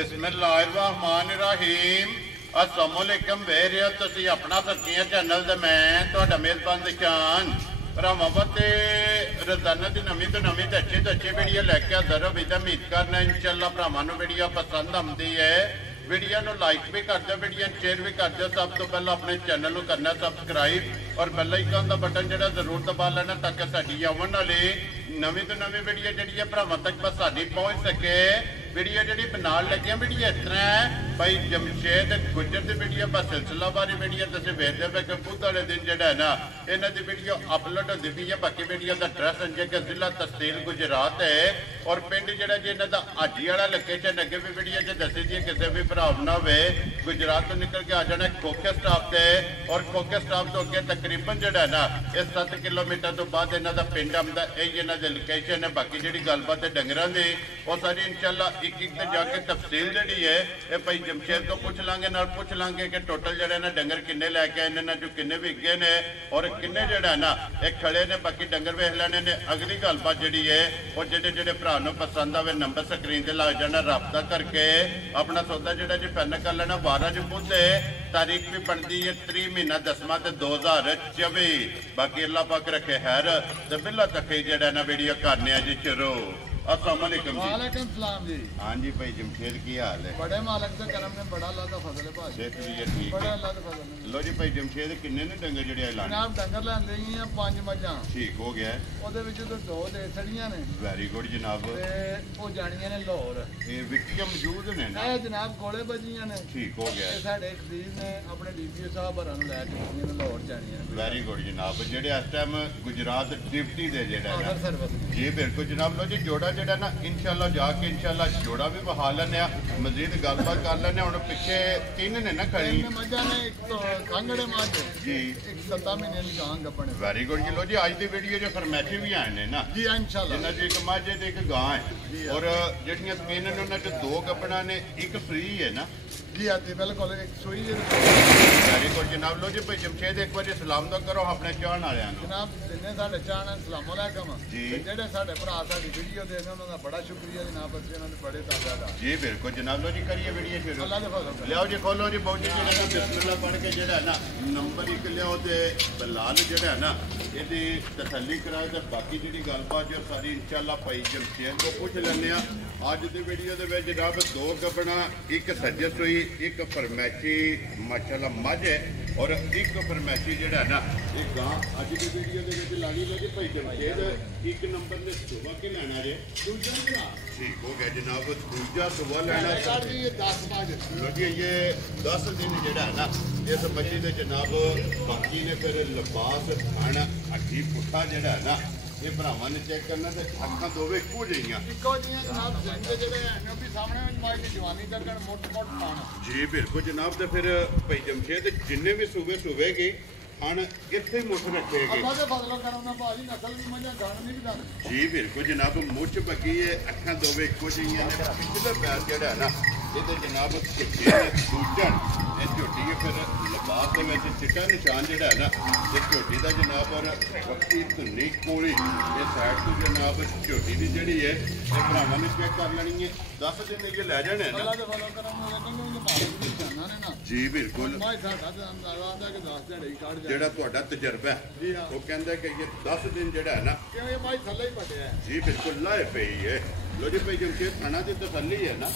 बिस्मिल्लाहिर्रहमानिर्रहीम अस्सलामुअलैकुम वेरियो तुसी अपना सकिया चैनल ते मैं तुहाडा मेज़बान दिशान भरावां ते रोजाना दी नवीं तो अच्छी वीडियो लैके हाज़र हो। उम्मीद करना इंशाअल्लाह भरावां नूं वीडियो पसंद आउंदी है। वीडियो नूं लाइक भी कर दो, वीडियो शेयर भी कर दो। सब तो पहले अपने चैनल को करना सब्सक्राइब और बेल आइकन का बटन जो जरूर दबा लेना ताकि साडी आने वाली नवीं तो नवीं वीडियो जी भरावां तक बस साडी पहुँच सके। वीडियो जी बनाने लगे वीडियो इस तरह है भाई जमशेद गुजर की वीडियो बस सिलसिलावारी वीडियो तुम वेखते पे कि बुध वाले दिन जो है ना इन्हों की वीडियो अपलोड होती पी है। बाकी वीडियो का एड्रैस है कि जिला तहसील गुजरात है और पिंड जो इन्हों का हाजी वाला लोकेशन अगे भी वीडियो जो दसी दी किसी भी भरा ना हो गुजरात तो निकल के आ जाना खोखे स्टाफ से और खोखे स्टाफ तो अगे तकरीबन जो है ना इस 7 किलोमीटर तो बाद इन्हों का पिंड आता यही इन्हों की लोकेशन है। बाकी जी गलबात है डंगर की वो सारी इंशाअल्लाह एक जाके तफसील जी है ये भाई जमशेद को पूछ लांगे पूछ लांगे कि टोटल जो ना डंगर किन्ने लैके आए इन्होंने जो किन्ने विके ने और किन्ने जोड़ा ना एक खड़े ने। बाकी डंगर वेख लेने ने। अगली गलबात जी है और जेडे जेडे भरा पसंद आवे नंबर स्क्रीन से लग जाना रबता करके अपना सौदा जो जी फाइनल कर लेना। 12 जून से तारीख भी बनती है 3 महीना 10वां 2024। बाकी अल्लाह पाक रखे खैर तो बिल्ला तक जो ना वीडियो करने जी शुरू। अस्सलामुअलैकुम जी। वालेकुम सलाम जी। हाँ जी भाई जमशेद की हाल है? बड़े मालक से करम ने बड़ा अल्लाह दा फजल है भाई। सेहत भी है ठीक बड़ा है। अल्लाह दा फजल है। लो जी भाई जमशेद किन्ने ने डंगर जड़े लाने? जनाब डंगर लांदे ही हैं 5 मझां। ठीक हो गया है। ओदे विच तो 2 देसड़ियां ने। वेरी गुड जनाब। ते ओ जानियां ने लाहौर। ये विक्के मौजूद ने ना? ए जनाब कोले बजियां ने। ठीक हो गया है। ते साडे खदीर ने अपने डीपीओ साहब भरा नु लै के ने लाहौर जानियां ने। वेरी गुड जनाब। जेडे इस टाइम गुजरात डिप्टी दे जेड़ा अगर ना सर्विस जी बिल्कुल जनाब। लो जी जोड़ा जेड़ा ना इंशाल्लाह जाके इंशाल्लाह जोड़ा भी बहा लेने मजीद गलबात कर लेने। हुण पिछे 3 ने ना खड़ी 3 मझां ने एक तो कांगड़े मां जी एक 7 महीने दी गां गपने। वेरी गुड जी। लो जी आज की वीडियो जो फरमैशी भी आए ने ना जी इंशाल्लाह जिन्हों की एक माझे एक गां है और जड़ियां 3 ने उन्होंने 2 गपना ने एक फ्री है ना जी आती बिल्कुल एक सुई है। वेरी गुड जनाब। लो जी भाई जमशेद एक बार सलाम तो करो अपने चाहने वाले जनाब जिन्हें साढ़े चाहना सलामुअलैकुम जी। जेडे साढ़े भरा साडी वीडियो देखने उन्होंने बड़ा शुक्रिया जनाब बच्चे उन्होंने बड़े तादाद जी बिल्कुल जनाब। लो जी करिए वीडियो शुरू। अल्लाह दे फजल लियाओ जी खोलो जी बहुत जी जो बिस्मिल्लाह पढ़ के जो है ना नंबर एक लियाओ तो बलाल जो है ना ये तसली कराओ तो बाकी जी गलबात जो सारी इंशाअल्लाह भाई जमशेद को पूछ लें। अज की वीडियो के जनाब 2 गबना एक सज्जत हुई एक फरमैशी माशाअल्लाह मझ है और एक फरमैशी जो है ना ये गां अज की वीडियो के लानी लो जी भाई जमशेद 1 नंबर ने सुबह के लेना जे ठीक हो गया जनाब। दूजा सुबह लेना लो जी ये 10 दिन जो है ना इस बच्ची के जनाब बाकी ने फिर लिबास खाना हड्डी पुट्ठा जो है ना ये भरावां ने चेक करना तो अखां दोवें इक्को जिहियां जनाब जिंदे जेडे हैं भी सामने माई की जवानी तक मोट खान जी बिल्कुल जनाब। तो फिर भाई जमशेद जिन्ने भी सूबे सूबेगी खान इत्थे मुठ रखेगी अल्लाह दे फजल करम नाल भाजी नस्ल भी मजा गान नहीं भी दान जी बिल्कुल जनाब। मुछ बगी है अखां दोवें इक्को जिहियां ने पिछले पैर जो है ना ये जनाब सूजन ये झोटी है फिर लिबास के चिट्टा निशान जो है ना ये झोटी का जनाब और पक्की धुनी कोली ये साइड तो जनाब झोटी की जी है ये भरावां ने चेक कर लेनी है 10 दिन ये लै जाने ना अल्लाह दे फजल करम नाल जाना ने ना जी बिल्कुल। माई साडा ते अंदाजा आंदा कि 10 दिहाड़ी काट जा जेड़ा तुहाडा तजर्बा जी हाँ। वो कहंदा कि ये 10 दिन जेड़ा है ना क्यों ये माई थल्ले ही पटिया है जी बिल्कुल लाए पई है। लो जी भाई जमशेद थाना की तसल्ली है ना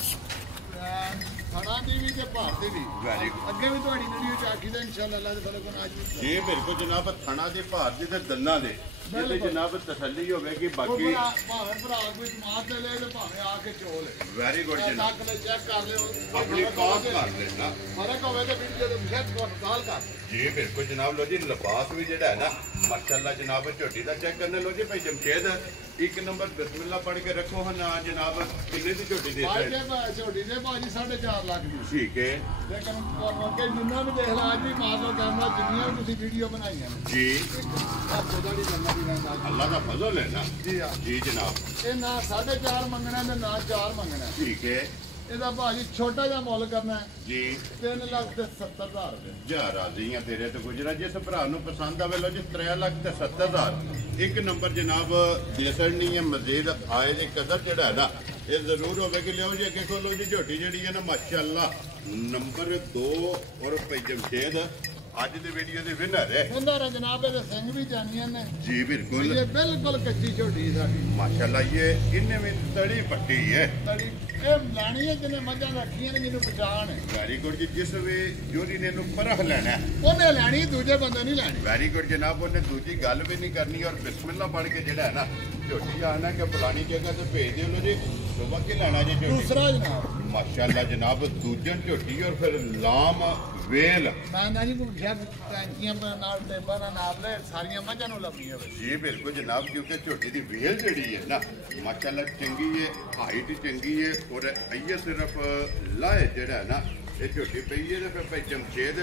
खाना दी भी ते भारती भी वेरी अगे भी तुम्हारी वीडियो च आखी था इंशाअल्लाह अल्लाह दे फजल को आज भी जी बिल्कुल जनाब। थाना की भारती ते दल्ला दे ये जनाब तसल्ली होगी बाकी भावें भरा कोई मार ते ले ते भावें आके चोल वेरी गुड जनाब। तक ले चेक कर ले अपनी कॉल कर लेना फर्क होवे ते वीडियो ते मुझे को कॉल कर जी बिल्कुल जनाब। लो जी लिबास भी जो है ना माशाअल्लाह जनाब झोटी का चेक करने। लो जी भाई जमशेद 1 नंबर बिस्मिल्लाह पढ़ के रखो है ना जनाब किन्ने की झोटी दे झोटी दे भाजी 4.5 लाख दी ठीक है लेकिन के जिन्ना भी देख ला आज भी मार लो कैमरा जिन्नियां भी तुसी वीडियो बनाई हैं जी खुदाड़ी करना दी रहंदा अल्लाह का फजल है ना जी हां जी जनाब। ये ना 4.5 मंगना ते ना 4 मंगना ठीक है ਇਹਦਾ ਭਾਜੀ ਛੋਟਾ ਜਿਹਾ ਮੁੱਲ ਕਰਨਾ जी 3,70,000 रुपए जा राजी हैं तेरे तो गुजरा जिस भरा पसंद आवे लो जी 3,70,000 एक नंबर जनाब देसड़नी है मजीद आए की कदर जड़ा है ना ਇਹ ਜ਼ਰੂਰ ਹੋਵੇਗੀ। ਲਿਓ ਜੀ ਅੱਗੇ ਖੋਲੋ ਜੀ ਝੋਟੀ ਜਿਹੜੀ ਹੈ ਨਾ ਮਾਸ਼ਾਅੱਲਾ ਨੰਬਰ 2 ਔਰ ਭਾਈ ਜਮਸ਼ੇਦ ਅੱਜ ਦੀ ਵੀਡੀਓ ਦੇ ਵਿਨਰ ਹੈ। ਉਹਨਾਂ ਜਨਾਬ ਇਹਦੇ ਸਿੰਘ ਵੀ ਜਾਨੀਆਂ ਨੇ ਜੀ ਬਿਲकुल ये बिल्कुल कच्ची छोटी साडी माशाल्लाह ये इनने में तड़ी पट्टी है तड़ी ये लानी है जिन्हें मजा रखियां ने जिन्हें पहचान है वेरी गुड जी जिस वे जोरी ने नु परख लेना है ਉਹਨੇ ਲੈਣੀ ਦੂਜੇ ਬੰਦੇ ਨਹੀਂ ਲੈਣੀ वेरी गुड जनाब ਉਹਨੇ ਦੂਜੀ ਗੱਲ ਵੀ ਨਹੀਂ ਕਰਨੀ और बिस्मिल्लाह पढ़ के ਜਿਹੜਾ ਹੈ ਨਾ ਝੋਟੀ ਆਣਾ ਕਿ ਫਲਾਣੀ ਜਗ੍ਹਾ ਤੇ ਭੇਜ ਦਿਓ ਜੀ ਸੁਬਾ ਕੇ ਲੈਣਾ ਜੀ ਝੋਟੀ ਦੂਸਰਾ ਜਨਾਬ माशाल्लाह जनाब दूजन ਝੋਟੀ और फिर लाम वेल ਮੈਂ ਨਾ ਜੀ ਪੁੱਛਿਆ ਟੈਂਕੀਆਂ ਨਾਲ ਟੇਬਾਂ ਨਾਲ ਲੈ ਸਾਰੀਆਂ ਮੱਝਾਂ ਨੂੰ ਲੱਭੀਆਂ ਵੇ जी बिल्कुल जनाब क्योंकि ਝੋਟੀ ਦੀ ਵੇਲ ਜਿਹੜੀ ਹੈ ਨਾ ਮਾਸ਼ਾਅੱਲਾ ਚੰਗੀ ਹੈ ਹਾਈਟ ਚੰਗੀ ਹੈ ਔਰ ਇਹ ਸਿਰਫ ਲਾਏ ਜਿਹੜਾ ਹੈ ਨਾ ਇਹ ਝੋਟੀ ਪਈ ਹੈ ਤੇ ਫਿਰ ਭਾਈ ਜਮਸ਼ੇਦ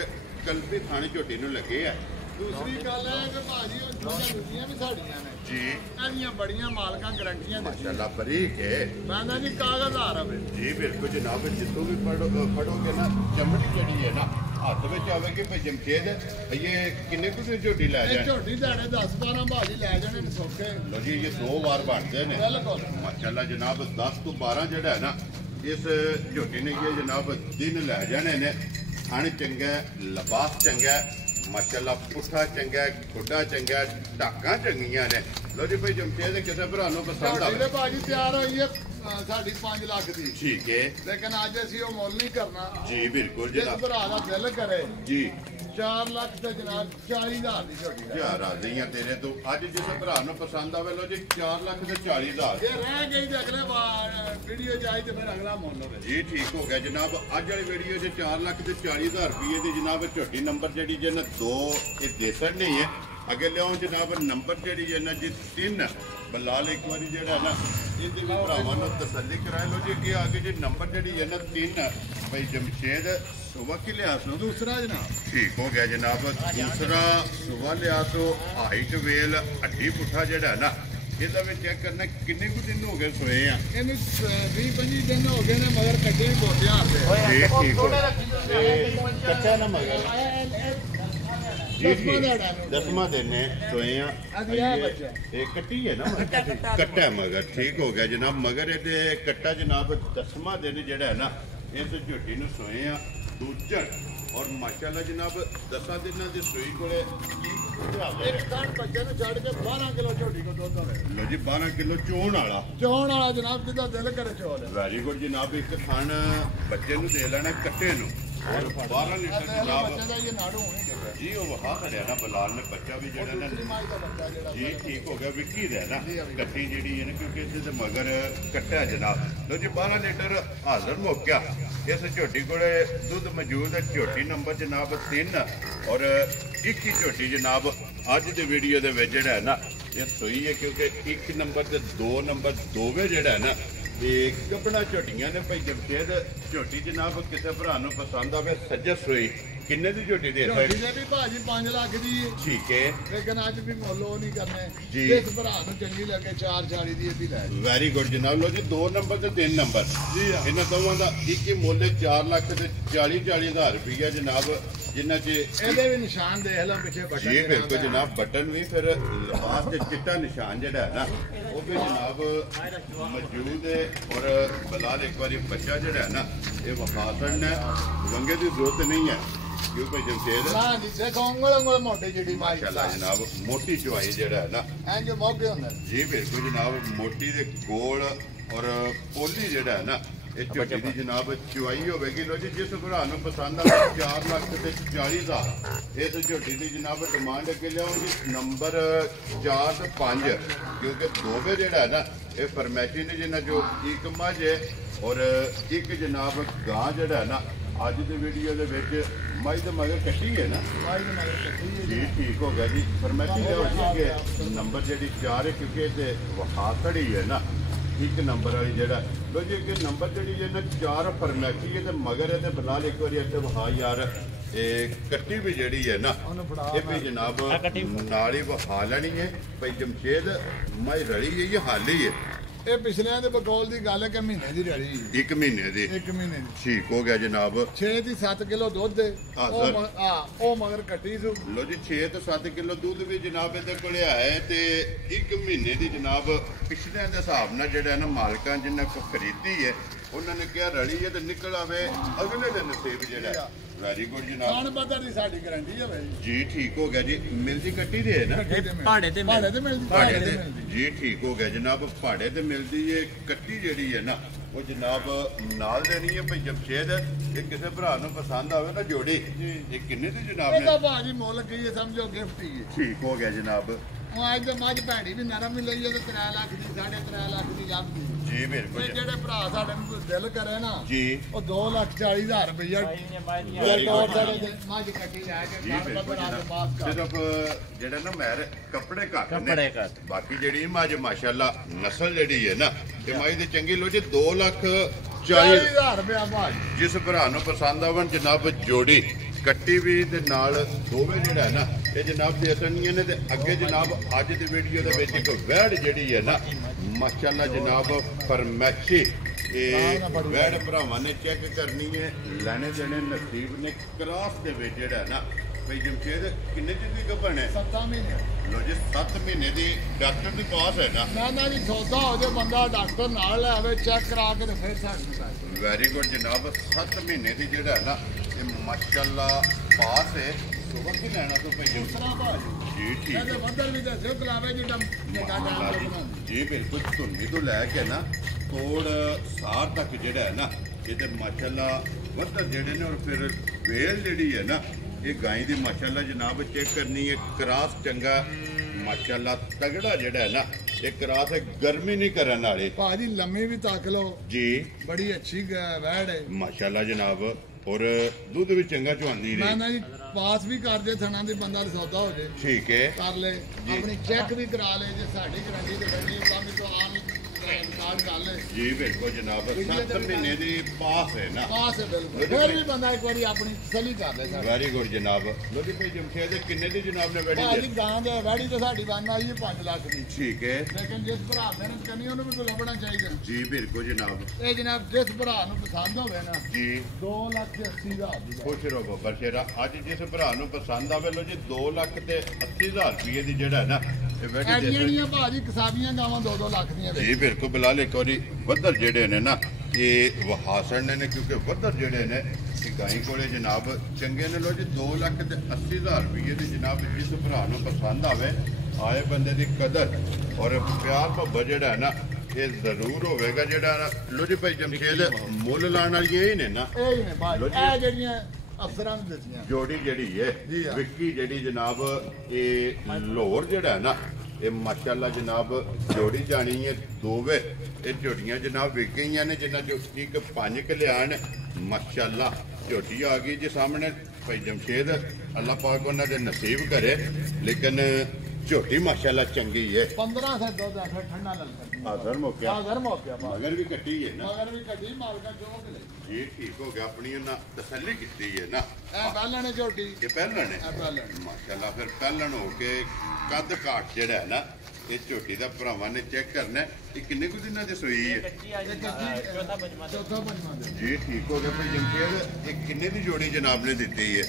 ਕਲਪੀ ਥਾਣੇ ਝੋਟੀ ਨੂੰ ਲੱਗੇ ਆ ਦੂਸਰੀ ਗੱਲ ਹੈ ਕਿ ਭਾਜੀ ਉਹ ਝੋਟੀਆਂ ਵੀ ਸਾਡੀਆਂ ਨੇ ਜੀ ਇਹਦੀਆਂ ਬੜੀਆਂ ਮਾਲਕਾਂ ਗਰੰਟੀਆਂ ਦਿੱਤੀਆਂ माशाल्लाह बरीक है ਮੈਂ ਨਾ ਜੀ ਕਾਗਜ਼ਾਰ ਆਵੇ जी बिल्कुल जनाब जितों भी पढ़ोगे ना चमड़ी जड़ी है ना हाथ में आवेगी भाई जमशेद ये किन्ने कुछ झोटी लै ਇਹ जाए ਝੋਟੀ ਦਾੜੇ 10-12 ਭਾਜੀ ਲੈ ਜਾਣੇ ਨੇ ਸੌਖੇ लो जी ये 2 बार बनते हैं ਬਿਲਕੁਲ माशाल्लाह जनाब 10 तो 12 जड़ा है ना इस झोटी ने ये जनाब दिन लै जाने ने खाने चंगा लिबास चंगा माशाल्लाह पुट्ठा चंगा खुडा चंगा ढाकां चंगियां ने लो जी भाई जमशेद किसे भरा नु पसंद ਝੋਟੀ आवे ਦੇ ਭਾਜੀ ਤਿਆਰ ਹੋਈ ਹੈ ਸਾਡੀ 5 ਲੱਖ ਦੀ ठीक है ਲੇਕਿਨ ਅੱਜ ਅਸੀਂ ਉਹ ਮੁੱਲ ਨਹੀਂ ਕਰਨਾ जी बिल्कुल ਜਿਸ जनाब ਭਰਾ ਦਾ ਦਿਲ ਕਰੇ जी 4 ਲੱਖ ਤੇ ਜਨਾਬ 40,000 ਦੀ ਝੋਟੀ ਹੈ ਯਾਰ ਆ ਗਈਆਂ ਤੇਰੇ ਤੋਂ ਅੱਜ ਜਿਸ ਭਰਾ ਨੂੰ ਪਸੰਦ ਆਵੇ ਲੋ ਜੀ 4 ਲੱਖ ਤੇ 40,000 ਇਹ ਰਹਿ ਗਈ ਤੇ ਅਗਲੇ ਵਾਰ ਵੀਡੀਓ ਜਾਈ ਤੇ ਫਿਰ ਅਗਲਾ ਮੁੱਲ ਹੋਵੇ ਜੀ ਠੀਕ ਹੋ ਗਿਆ ਜਨਾਬ ਅੱਜ ਵਾਲੀ ਵੀਡੀਓ 'ਚ 4 ਲੱਖ ਤੇ 40,000 ਰੁਪਏ ਦੀ ਜਨਾਬ ਝੋਟੀ ਨੰਬਰ ਜਿਹੜੀ ਜੇ ਨਾ 2 ਇਹ ਦੇਸਣ ਨਹੀਂ ਹੈ ਅੱਗੇ ਲਿਆਓ ਜਨਾਬ ਨੰਬਰ ਜਿਹੜੀ ਹੈ ਨਾ ਜੀ 3 ਬਲਾਲ ਇੱਕ ਵਾਰੀ ਜਿਹੜਾ ਨਾ ਇਹਦੇ ਵੀ ਭਰਾਵਾਂ ਨੂੰ ਤਸੱਲੀ ਕਰਾਏ ਲੋ ਜੀ ਅੱਗੇ ਆ ਕੇ ਜੀ ਨੰਬਰ ਜਿਹੜੀ ਹੈ ਨਾ 3 ਭਾਈ ਜਮਸ਼ੇਦ ਸੁਬਾ ਕੀ ਲਿਆਸ ਨੂੰ ਦੂਸਰਾ ਜਨਾਬ ਠੀਕ ਹੋ ਗਿਆ ਜਨਾਬ ਦੂਸਰਾ ਸੁਬਾ ਲਿਆਸ ਹਾਈਟ ਵੇਲ ਹੱਡੀ ਪੁੱਠਾ ਜਿਹੜਾ ਨਾ ਇਹਦਾ ਵੀ ਚੈੱਕ ਕਰਨਾ ਕਿੰਨੇ ਕੁ ਦਿਨ ਹੋ ਗਏ ਸੋਏ ਆ ਇਹਨੂੰ 20-25 ਦਿਨ ਹੋ ਗਏ ਨੇ ਮਗਰ ਕੱਢੇ 2,000 ਦੇ ਜੀ ਠੀਕ ਹੋ ਤੇ ਕੱਚਾ ਨਾ ਮਗਰ ਜੀ ਠੀਕ 10ਵਾਂ ਦਿਨ ਨੇ ਸੋਏ ਆ ਇਹ ਕੱਟੀ ਹੈ ਨਾ ਕੱਟਾ ਮਗਰ ਠੀਕ ਹੋ ਗਿਆ ਜਨਾਬ ਮਗਰ ਇਹਦੇ ਕੱਟਾ ਜਨਾਬ 10ਵਾਂ ਦਿਨ ਜਿਹੜਾ ਹੈ ਨਾ ਇਸ ਝੋਟੀ ਨੂੰ ਸੋਏ ਆ ਦੂਜਾ ਔਰ ਮਾਸ਼ਾਅੱਲਾ ਜਨਾਬ 10 ਦਿਨਾਂ ਦੀ ਸੂਈ ਕੋਲੇ ਇੱਕ ਤਾਂ ਬੱਚੇ ਨੂੰ ਛੱਡ ਕੇ 12 ਕਿਲੋ ਝੋਟੀ ਕੋ ਦੁੱਧ ਹੋਵੇ ਲੋ ਜੀ 12 ਕਿਲੋ ਚੋਣ ਵਾਲਾ ਚੋਣ ਜਨਾਬ ਜਿੱਦਾਂ ਦਿਲ ਕਰੇ ਚੋਲ ਵੈਰੀ ਗੁੱਡ ਜਨਾਬ ਇੱਕ ਖਾਣ ਬੱਚੇ ਨੂੰ ਦੇ ਲੈਣਾ ਕੱਟੇ ਨੂੰ ਔਰ 12 ਲੀਟਰ ਜਨਾਬ ਬੱਚੇ ਦਾ ਇਹ ਨਾੜੂ ਹੋਣੀ ਚਾਹੀਦਾ ਜੀ ਉਹ ਵਹਾ ਕਰਿਆ ਨਾ ਬਲਾਲ ਨੇ ਬੱਚਾ ਵੀ ਜਿਹੜਾ ਨਾ ਮਾਈ ਦਾ ਬੱਚਾ ਜਿਹੜਾ ਜੀ ਠੀਕ ਹੋ ਗਿਆ ਵਿੱਕੀ ਦਾ ਨਾ ਕੱਟੀ ਜਿਹੜੀ ਹੈ ਨਾ ਕਿਉਂਕਿ ਇਹਦੇ ਤੇ ਮਗਰ ਕੱਟਿਆ ਜਨਾਬ ਲੋ ਜੀ 12 ਲੀਟਰ ਹਾਜ਼ਰ ਮੁੱਕਿਆ ਇਸ ਝੋਟੀ ਕੋਲੇ ਦੁੱਧ ਮੌਜੂਦ ਹੈ ਝੋਟੀ ਨੰਬਰ ਜਨਾਬ 3 ਔਰ ਇੱਕ ਹੀ ਝੋਟੀ ਜਨਾਬ ਅੱਜ ਦੀ ਵੀਡੀਓ ਦੇ ਵਿੱਚ ਜਿਹੜਾ ਹੈ ਨਾ ਇਹ ਸੋਈ ਹੈ ਕਿਉਂਕਿ 1 ਨੰਬਰ ਤੇ 2 ਨੰਬਰ ਦੋਵੇਂ ਜਿਹੜਾ ਹੈ ਨਾ ਇਹ ਕੱਪੜਾ ਝੋਟੀਆਂ ਨੇ ਭਾਈ ਜਮਸ਼ੇਦ ਝੋਟੀ ਜਨਾਬ ਕਿਸੇ ਭਰਾ ਨੂੰ ਪਸੰਦ ਆਵੇ ਸੱਜਾ ਸੋਈ ਕਿੰਨੇ ਦੀ ਝੋਟੀ ਦੇ ਝੋਟੀ ਦੇ ਵੀ ਭਾਜੀ 5 ਲੱਖ ਦੀ ਹੈ ਠੀਕ ਹੈ ਲੇਕਿਨ ਅੱਜ ਵੀ ਮੁੱਲ ਉਹ ਨਹੀਂ ਕਰਨੇ ਜੀ। ਇਸ ਭਰਾ ਨੂੰ ਚੰਗੀ ਲੱਗੇ 440 ਦੀ ਇਹ ਵੀ ਲੈ ਵੈਰੀ ਗੁੱਡ ਜਨਾਬ ਲੋ ਜੀ 2 ਨੰਬਰ ਤੇ 3 ਨੰਬਰ ਜੀ ਇਹਨਾਂ ਦੋਵਾਂ ਦਾ ਇੱਕ ਹੀ ਮੁੱਲ 4 ਲੱਖ ਤੇ 40,000 ਰੁਪਈਆ ਜਨਾਬ ਜਿੰਨਾ ਚ ਇਹਦੇ ਵੀ ਨਿਸ਼ਾਨ ਦੇਖ ਲਓ ਪਿੱਛੇ ਬਟਨ ਜੀ ਬਿਲਕੁਲ ਜਨਾਬ ਬਟਨ ਵੀ ਫਿਰ ਲਿਬਾਸ ਤੇ ਚਿੱਟਾ ਨਿਸ਼ਾਨ ਜਿਹੜਾ ਹੈ ਨਾ ਉਹ ਵੀ ਜਨਾਬ ਮੌਜੂਦ ਹੈ ਔਰ ਬਲਾਲ ਇੱਕ ਵਾਰੀ ਬੱਚਾ ਜਿਹੜਾ ਹੈ ਨਾ ਇਹ ਵਫਾਸਨ ਹੈ ਵੰਗੇ ਦੀ ਜ਼ਰੂਰਤ ਨਹੀਂ ਹੈ ਕਿਉਂ ਭਾਈ ਜਮਸ਼ੇਦ ਨਾ ਜੀ ਦੇਖੋ ਉਂਗਲ ਮੋਟੇ ਜਿਹੜੀ ਮਾਈ ਮਾਸ਼ਾਅੱਲਾ ਜਨਾਬ ਮੋਟੀ ਚੁਆਈ ਜਿਹੜਾ ਹੈ ਨਾ ਐਂ ਜੋ ਮੌਕੇ ਹੁੰਦਾ ਜੀ ਬਿਲਕੁਲ ਜਨਾਬ ਮੋਟੀ ਦੇ ਗੋਲ ਔਰ ਪੋਲੀ ਜਿਹੜਾ ਹੈ ਨਾ ਇਹ ਝੋਟੀ ਦੀ ਜਨਾਬ ਚੁਆਈ ਹੋਵੇਗੀ ਲੋ ਜੀ ਜਿਸ ਭਰਾ ਨੂੰ ਪਸੰਦ ਆ 4 ਲੱਖ ਤੇ 40,000 ਇਸ ਝੋਟੀ ਦੀ ਜਨਾਬ ਡਿਮਾਂਡ ਅੱਗੇ ਲਿਆਓ ਜੀ ਨੰਬਰ 4 ਤੇ 5 ਕਿਉਂਕਿ ਦੋਵੇਂ ਜਿਹੜਾ ਹੈ ਨਾ ਇਹ ਫਰਮੈਸ਼ੀ ਨੇ ਜਿਹਨਾਂ ਜੋ ਇੱਕ ਮੱਝ ਹੈ ਔਰ ਇੱਕ ਜਨਾਬ ਗਾਂ ਜਿਹੜਾ ਹੈ ਨਾ ਅੱਜ ਦੀ ਵੀਡੀਓ ਦੇ ਵਿੱਚ ਮੱਝ ਦੇ ਮਗਰ ਕੱਟੀ ਹੈ ਨਾ ਮਾਈ ਦੇ ਮਗਰ ਕੱਟੀ ਹੈ ਜੀ ਠੀਕ ਹੋ ਗਿਆ ਜੀ ਫਰਮੈਸ਼ੀ ਲਿਆਓ ਜੀ ਅੱਗੇ ਨੰਬਰ ਜਿਹੜੀ 4 ਹੈ ਕਿਉਂਕਿ ਇਹਦੇ ਵਖਾ ਖੜੀ ਹੈ ਨਾ ਇੱਕ ਨੰਬਰ ਵਾਲੀ ਜਿਹੜਾ ਲੋ ਜੀ ਕਿ ਨੰਬਰ ਜਿਹੜੀ ਹੈ ਨਾ 4 ਫਰਮੈਸ਼ੀ ਹੈ ਤੇ ਮਗਰ ਇਹਦੇ ਬਲਾਲ ਇੱਕ ਵਾਰੀ ਇੱਥੇ ਵਖਾ ਯਾਰ ਇਹ ਕੱਟੀ ਵੀ ਜਿਹੜੀ ਹੈ ਨਾ ਇਹ ਵੀ ਜਨਾਬ ਨਾਲ ਹੀ ਵਖਾ ਲੈਣੀ ਹੈ ਭਾਈ ਜਮਸ਼ੇਦ ਮੈਂ ਰਲੀ ਹੈ ਇਹ ਹਾਲੀ ਹੈ ਇਹ ਪਿਛਲਿਆਂ ਦੇ ਬਕੌਲ ਦੀ ਗੱਲ ਹੈ ਕਿ ਮਹੀਨੇ ਦੀ ਰੜੀ 1 ਮਹੀਨੇ ਦੀ 1 ਮਹੀਨੇ ਦੀ ਠੀਕ ਹੋ ਗਿਆ ਜਨਾਬ 6 ਦੀ 7 ਕਿਲੋ ਦੁੱਧ ਦੇ ਹਾਂ ਉਹ ਸਰ। ਉਹ ਮਗਰ ਕੱਟੀ ਸੂ ਲੋ ਜੀ 6 ਤੋਂ 7 ਕਿਲੋ ਦੁੱਧ ਵੀ ਜਨਾਬ ਇਹਦੇ ਕੋਲੇ ਆਇਆ ਤੇ 1 ਮਹੀਨੇ ਦੀ ਜਨਾਬ ਪਿਛਲਿਆਂ ਦੇ ਹਿਸਾਬ ਨਾਲ ਜਿਹੜਾ ਨਾ ਮਾਲਕਾਂ ਜਿੰਨਾ ਕੋ ਖਰੀਦੀ ਹੈ ਉਹਨਾਂ ਨੇ ਕਿਹਾ ਰਲੀ ਹੈ ਤੇ ਨਿਕਲ ਆਵੇ ਅਗਲੇ ਦਿਨ ਨਸੀਬ ਜਿਹੜਾ ਵੈਰੀ ਗੁੱਡ ਜਨਾਬ ਖਾਣ ਪਤਾ ਦੀ ਸਾਡੀ ਗਾਰੰਟੀ ਹੈ ਭਾਈ ਜੀ ਠੀਕ ਹੋ ਗਿਆ ਜੀ ਮਿਲਦੀ ਕੱਟੀ ਦੇ ਹੈ ਨਾ ਪਹਾੜੇ ਤੇ ਮਿਲਦੀ ਪਹਾੜੇ ਤੇ ਜੀ ਠੀਕ ਹੋ ਗਿਆ ਜਨਾਬ ਪਹਾੜੇ ਤੇ ਮਿਲਦੀ ਏ ਕੱਟੀ ਜਿਹੜੀ ਹੈ ਨਾ ਉਹ ਜਨਾਬ ਨਾਲ ਦੇਣੀ ਹੈ ਭਈ ਜਮਸ਼ੇਦ ਇਹ ਕਿਸੇ ਭਰਾ ਨੂੰ ਪਸੰਦ ਆਵੇ ਨਾ ਜੋੜੀ ਇਹ ਕਿੰਨੇ ਦੀ ਜਨਾਬ ਇਹਦਾ ਨੇ ਭਾਜੀ ਮੁੱਲ ਕੀ ਹੈ ਸਮਝੋ ਗਿਫਟ ਹੀ ਹੈ ਠੀਕ ਹੋ ਗਿਆ ਜਨਾਬ ਉਹ ਅੱਜ ਤੇ ਮੱਝ ਭੈੜੀ ਵੀ ਨਰਮ ਹੀ ਲਈ ਹੈ ਤੇ 3 ਲੱਖ ਦੀ 3.5 ਲੱਖ ਦੀ ਲੱਭਦੀ ਜੀ ਬਿਲਕੁਲ ਤੇ ਜਿਹੜੇ ਭਰਾ ਸਾਡੇ ਨੂੰ ਕੋਈ ਦਿਲ ਕਰੇ ਨਾ ਜੀ ਉਹ 2,40,000 ਰੁਪਇਆ ਮੱਝ ਕੱਟੀ ਲੈ ਕੇ ਜੀ ਘਰ ਬਿਲਕੁਲ ਬਣਾ ਕੇ ਜਨਾਬ ਮਾਫ ਕਰ ਸਿਰਫ ਜਿਹੜਾ ਨਾ ਮੈਰ ਕੱਪੜੇ ਘੱਟ ਨੇ ਬਾਕੀ ਜਿਹੜੀ ਮੱਝ ਮਾਸ਼ਾਅੱਲਾ ਨਸਲ ਜਿਹੜੀ ਹੈ ਨਾ ਇਹ ਮੱਝ ਦੀ ਚੰਗੀ ਲੋ ਜੀ 2,40,000 40,000 ਰੁਪਇਆ ਭਾਜੀ ਜਿਸ ਭਰਾ ਨੂੰ ਪਸੰਦ ਆਵਣ ਜਨਾਬ ਜੋੜੀ ਕੱਟੀ ਵੀ ਤੇ ਨਾਲ ਦੋਵੇਂ ਜਿਹੜਾ ਹੈ ਨਾ ਇਹ ਜਨਾਬ ਦੇ ਅਸਨੀਆਂ ਨੇ ਤੇ ਅੱਗੇ ਜਨਾਬ ਅੱਜ ਦੀ ਵੀਡੀਓ ਦੇ ਵਿੱਚ ਇੱਕ ਵੈੜ ਜਿਹੜੀ ਹੈ ਨਾ ਮਾਸ਼ਾਅੱਲਾ ਜਨਾਬ ਫਰਮੈਸ਼ੀ ਇਹ ਵੈੜ ਭਰਾਵਾਂ ਨੇ ਚੈੱਕ ਕਰਨੀ ਹੈ ਲੈਣੇ ਦੇਣੇ ਨਸੀਬ ਨੇ ਕ੍ਰਾਸ ਦੇ ਵਿੱਚ ਜਿਹੜਾ ਹੈ ਨਾ ਭਈ ਜਮਸ਼ੇਦ ਕਿੰਨੇ ਦਿਨ ਦੀ ਗੱਭਣ ਹੈ 7 ਮਹੀਨੇ ਲੋ ਜੀ 7 ਮਹੀਨੇ ਦੀ ਡਾਕਟਰ ਦੀ ਪਾਸ ਹੈ ਨਾ ਨਾ ਜੀ ਸੌਦਾ ਹੋ ਜੇ ਬੰਦਾ ਡਾਕਟਰ ਨਾਲ ਲੈ ਆਵੇ ਚੈੱਕ ਕਰਾ ਕੇ ਤੇ ਫਿਰ ਸਾਨੂੰ ਵੈਰੀ ਗੁੱਡ ਜਨਾਬ 7 ਮਹੀਨੇ ਦੀ ਜਿਹੜਾ ਹੈ ਨਾ ਇਹ ਮਾਸ਼ਾਅੱਲਾ ਪਾਸ ਹੈ ਸੁਬਹ ਕੀ ਲੈਣਾ ਤੋਂ ਭਈ ਦੂਸਰਾ ਭਾਜੀ ਜੀ ਠੀਕ ਇਹਦੇ ਬੰਦਰ ਵੀ ਦੱਸਿਓ ਕਲਾਵੇ ਜਿਹੜਾ ਨਿਕਾ ਟਾਈਮ ਜੀ ਬਿਲਕੁਲ ਧੁੰਨੀ ਤੋਂ ਲੈ ਕੇ ਨਾ ਤੋੜ ਸਾਰ ਤੱਕ ਜਿਹੜਾ ਹੈ ਨਾ ਇਹਦੇ ਮਾਸ਼ਾਅੱਲਾ ਵੱਧ ਜਿਹੜੇ ਨੇ ਔਰ ਫਿਰ ਵੇਲ ਜਿਹੜੀ ਹੈ ਨਾ ਇਹ ਗਾਂ ਦੀ ਮਾਸ਼ਾਅੱਲਾ ਜਨਾਬ ਚੈੱਕ ਕਰਨੀ ਹੈ ਕ੍ਰਾਸ ਚੰਗਾ ਮਾਸ਼ਾਅੱਲਾ ਤਗੜਾ ਜਿਹੜਾ ਹੈ ਨਾ ਇਹ ਕ੍ਰਾਸ ਹੈ ਗਰਮੀ ਨਹੀਂ ਕਰਨ ਵਾਲੇ ਭਾਜੀ ਲੰਮੀ ਵੀ ਤੱਕ ਲਓ ਜੀ ਬੜੀ ਅੱਛੀ ਵੈੜ ਹੈ ਮਾਸ਼ਾਅੱਲਾ ਜਨਾਬ ਔਰ ਦੁੱਧ ਵੀ ਚੰਗਾ ਚੁਆਉਂਦੀ ਮੈਂ ਰਹੀ ਨਾ ਜੀ ਪਾਸ ਵੀ ਕਰ ਦੇ ਥਣਾ ਦੇ ਬੰਦਾ ਦਾ ਸੌਦਾ ਹੋ ਜੇ ਠੀਕ ਹੈ ਕਰ ਲੈ ਆਪਣੀ ਚੈੱਕ ਵੀ ਕਰਾ ਲੈ ਜੇ ਸਾਡੀ ਗਰੰਟੀ ਤੇ ਬੈਠੀ ਕੰਮ ਤੋਂ ਆਨ ਕਾਰਡ ਕਰ ਲੈ ਜੀ ਬਿਲਕੁਲ ਜਨਾਬ 7 ਮਹੀਨੇ ਦੀ ਪਾਸ ਹੈ ਨਾ ਪਾਸ ਹੈ ਬਿਲਕੁਲ ਫਿਰ ਵੀ ਬੰਦਾ ਇੱਕ ਵਾਰੀ ਆਪਣੀ ਤਸੱਲੀ ਕਰ ਲੈ ਸਾਡਾ ਵੈਰੀ ਗੁੱਡ ਜਨਾਬ ਲੋਕੀ ਭਾਈ ਜਮਸ਼ੇਦ ਕਿੰਨੇ ਦੀ ਜਨਾਬ ਨੇ ਵੈੜੀ ਭਾਜੀ ਗਾਂ ਦੇ ਵੈੜੀ ਤੇ ਸਾਡੀ ਬੰਨ ਆਈ ਹੈ 5 ਲੱਖ ਦੀ ਠੀਕ ਹੈ ਲੇਕਿਨ ਜਿਸ ਭਰਾ ਮਿਹਨਤ ਕਰਨੀ ਉਹਨੂੰ ਵੀ ਕੋਈ ਲੱਭਣਾ ਚਾਹੀਦਾ ਜੀ ਬਿਲਕੁਲ ਜਨਾਬ ਇਹ ਜਨਾਬ ਜਿਸ ਭਰਾ ਨੂੰ ਪਸੰਦ ਹੋਵੇ ਨਾ ਜੀ 2,80,000 ਦੀ ਖੁਸ਼ ਰਹੋ ਬੱਬਰ ਸ਼ੇਰਾ ਅੱਜ ਜਿਸ ਭਰਾ ਨੂੰ ਪਸੰਦ ਆਵੇ ਲੋ ਜੀ 2,80,000 ਰੁਪਏ ਦੀ ਜਿਹੜਾ ਹੈ ਨਾ ਇਹ ਵੈੜੀ ਦੇ ਜਿਹੜੀਆਂ ਭਾਜੀ ਕਿਸਾਬੀਆਂ ਗਾਵਾਂ 2-2 ਲੱਖ ਦੀਆਂ ਜੀ ਬਿਲਕੁਲ ਬਿਲਾਲ ਇੱਕ ਵਾਰੀ ਵੱਧਰ ਜਿਹੜੇ ਨੇ ਨਾ ਇਹ ਵਹਾਸਣ ਨੇ ਕਿਉਂਕਿ ਵੱਧਰ ਜਿਹੜੇ ਨੇ ਇਹ ਗਾਈ ਕੋਲੇ ਜਨਾਬ ਚੰਗੇ ਨੇ ਲੋ ਜੀ 2,80,000 ਰੁਪਏ ਦੀ ਜਨਾਬ ਜਿਸ ਭਰਾ ਨੂੰ ਪਸੰਦ ਆਵੇ ਆਏ ਬੰਦੇ ਦੀ ਕਦਰ ਔਰ ਪਿਆਰ ਮੁਹੱਬਤ ਜਿਹੜਾ ਹੈ ਨਾ ਇਹ ਜ਼ਰੂਰ ਹੋਵੇਗਾ ਜਿਹੜਾ ਲੋ ਜੀ ਭਾਈ ਜਮਸ਼ੇਦ ਮੁੱਲ ਲਾਣ ਵਾਲੀ ਇਹ ਹੀ ਨੇ ਨਾ ਇਹ ਹੀ ਨੇ ਭਾਜੀ ਇਹ ਜਿਹੜੀਆਂ ਅਫਸਰਾਂ ਨੂੰ ਦਿੱਤੀਆਂ ਜੋੜੀ ਜਿਹੜੀ ਜੀ ਹੈ ਹਾਂ। ਵਿੱਕੀ ਜਿਹੜੀ ਜਨਾਬ ਇਹ ਲੋਰ ਜਿਹੜਾ ਹੈ ਨਾ ਇਹ ਮਾਸ਼ਾਅੱਲਾ ਜਨਾਬ ਜੋੜੀ ਜਾਣੀ ਹੈ ਦੋਵੇਂ ਇਹ ਝੋਟੀਆਂ ਜਨਾਬ ਵਿਕ ਗਈਆਂ ਨੇ ਜਿੰਨਾ ਝੋਟੀ ਇੱਕ 5 ਲਿਆਣ ਮਾਸ਼ਾਅੱਲਾ ਝੋਟੀ ਆ ਗਈ ਜੀ ਸਾਹਮਣੇ ਭਾਈ ਜਮਸ਼ੇਦ ਅੱਲਾਹ ਪਾਕ ਉਹਨਾਂ ਦੇ ਨਸੀਬ ਕਰੇ ਲੇਕਿਨ ਝੋਟੀ ਮਾਸ਼ਾਅੱਲਾ ਚੰਗੀ ਹੈ 15 ਸੇ ਦੁੱਧ ਆ ਫਿਰ ਠੰਡਾ ਲਲਕਾ ਹਾਜ਼ਰ ਮੌਕਿਆ ਹਾਜ਼ਰ ਮੌਕਿਆ ਬਾਹਰ ਮਗਰ ਵੀ ਕੱਟੀ ਹੈ ਨਾ ਮਗਰ ਵੀ ਕੱਢੀ ਮਾਲਕਾ ਜੋ ਕਿ ਲੈ ਜੀ ਠੀਕ ਹੋ ਗਿਆ ਆਪਣੀ ਉਹਨਾਂ ਤਸੱਲੀ ਕੀਤੀ ਹੈ ਨਾ ਇਹ ਪਹਿਲਾਂ ਨੇ ਝੋਟੀ ਇਹ ਪਹਿਲਾਂ ਨੇ ਇਹ ਪਹਿਲਾਂ ਮਾਸ਼ਾਅੱਲਾ ਫਿਰ ਪਹਿਲਣ ਹੋ ਕੇ ਕੱਦ ਕਾਠ ਜਿਹੜਾ ਹੈ ਨਾ ਇਹ ਝੋਟੀ ਦਾ ਭਰਾਵਾਂ ਨੇ ਚੈੱਕ ਕਰਨਾ ਹੈ। ਇਹ ਕਿੰਨੇ ਕੁ ਦਿਨਾਂ ਦੀ ਸੂਈ ਹੈ ਚੌਥਾ ਪੰਜਵਾਂ ਦੇ ਜੀ ਠੀਕ ਹੋ ਗਿਆ ਭਾਈ ਜਮਸ਼ੇਦ ਇਹ ਕਿੰਨੇ ਦੀ ਜੋੜੀ ਜਨਾਬ ਨੇ ਦਿੱਤੀ ਹੈ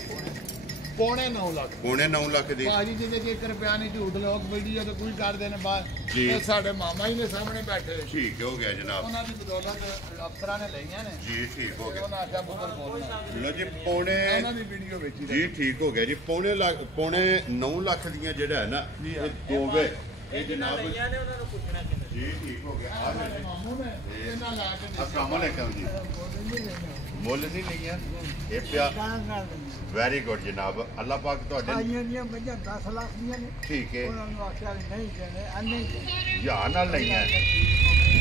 ਪੌਣੇ 9 ਲੱਖ ਪੌਣੇ 9 ਲੱਖ ਦੀ ਭਾਜੀ ਜਿਹਦੇ ਚ 1 ਰੁਪਿਆ ਨਹੀਂ ਝੂਠ ਲੋਕ ਵੀਡੀਓ ਤੇ ਕੋਈ ਕਰਦੇ ਨੇ ਬਾਹਰ ਜੀ। ਇਹ ਸਾਡੇ ਮਾਮਾ ਹੀ ਨੇ ਸਾਹਮਣੇ ਬੈਠੇ ਠੀਕ ਹੋ ਗਿਆ ਜਨਾਬ ਉਹਨਾਂ ਦੀ ਬਦੌਲਤ ਅਫਸਰਾਂ ਨੇ ਲਈਆਂ ਨੇ ਜੀ ਠੀਕ ਹੋ ਗਿਆ ਉਹਨਾਂ ਆਖਿਆ ਬੁੱਕਰ ਬੋਲਣਾ ਲੋ ਜੀ ਪੌਣੇ ਉਹਨਾਂ ਦੀ ਵੀਡੀਓ ਵਿੱਚ ਹੀ ਜੀ ਠੀਕ ਹੋ ਗਿਆ ਜੀ ਪੌਣੇ 9 ਲੱਖ ਦੀਆਂ ਜਿਹੜਾ ਹੈ ਨਾ ਜੀ ਇਹ ਦੋਵੇਂ ਇਹ ਜਨਾਬ ਲਈਆਂ ਨੇ ਉਹਨਾਂ ਨੂੰ ਪੁੱਛਣਾ ਕਿੰਨਾ ਜੀ ਠੀਕ ਹੋ ਗਿਆ ਆ ਸਾਡੇ ਮਾਮੂ ਨੇ ਇਹਨਾਂ ਲਾ ਕੇ ਅਸਲਾਮ ਅਲੈਕਮ ਜੀ ਮੁੱਲ ਨਹੀਂ ਲਈਆਂ ਇਹ ਪਿਆ ਵੈਰੀ ਗੁੱਡ ਜਨਾਬ ਅੱਲਾਹ ਪਾਕ ਤੁਹਾਡੇ ਆਈਆਂ ਦੀਆਂ ਮੱਝਾਂ 10 ਲੱਖ ਦੀਆਂ ਨੇ ਠੀਕ ਹੈ ਉਹਨਾਂ ਨੂੰ ਆਖਿਆ ਵੀ ਨਹੀਂ ਦੇਣੇ ਅੰਨੇ ਧਿਆਨ ਨਾਲ ਲਈਆਂ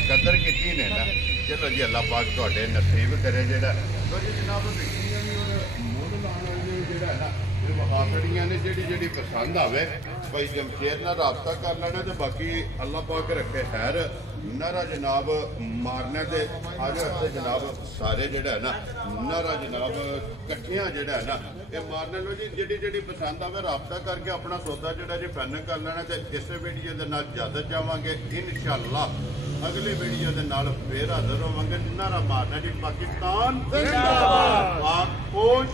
ਕਦਰ ਕੀਤੀ ਨੇ ਨਾ ਚਲੋ ਜੀ ਅੱਲਾਹ ਪਾਕ ਤੁਹਾਡੇ ਨਸੀਬ ਕਰੇ ਜਿਹੜਾ ਲੋ ਜੀ ਜਨਾਬ ਵਿਕੀਆਂ ਵੀ ਔਰ ਮੁੱਲ ਲਾਉਣ ਵਾਲੇ ਜਿਹੜਾ ਨਾ ਇਹ ਵਹਾਸੜੀਆਂ ਨੇ ਜਿਹੜੀ ਪਸੰਦ ਆਵੇ ਭਾਈ ਜਮਸ਼ੇਦ ਨਾਲ ਰਾਬਤਾ ਕਰ ਲੈਣਾ ਤੇ ਬਾਕੀ ਅੱਲਾਹ ਪਾਕ ਰੱਖੇ ਖੈਰ ਨਾਰਾ ਜਨਾਬ ਮਾਰਨੇ ਤੇ ਅੱਜ ਹੱਥੇ ਜਨਾਬ ਸਾਰੇ ਜਿਹੜਾ ਹੈ ਨਾ ਨਾਰਾ ਜਨਾਬ ਇਕੱਠਿਆਂ ਜਿਹੜਾ ਹੈ ਨਾ ਇਹ ਮਾਰਨੇ ਲੋ ਜੀ ਜਿਹੜੀ ਪਸੰਦ ਆਵੇ ਰਾਬਤਾ ਕਰਕੇ ਆਪਣਾ ਸੌਦਾ ਜਿਹੜਾ ਜੇ ਫਾਈਨਲ ਕਰ ਲੈਣਾ ਤੇ ਇਸੇ ਵੀਡੀਓ ਦੇ ਨਾਲ ਇਜਾਜ਼ਤ ਚਾਹਾਂਗੇ ਇਨਸ਼ਾਅੱਲਾ ਅਗਲੀ ਵੀਡੀਓ ਦੇ ਨਾਲ ਫੇਰ ਹਾਜ਼ਰ ਹੋਵਾਂਗੇ। ਨਾਰਾ ਮਾਰਨਾ ਜੀ ਪਾਕਿਸਤਾਨ ਜ਼ਿੰਦਾਬਾਦ, ਪਾਕ ਫੌਜ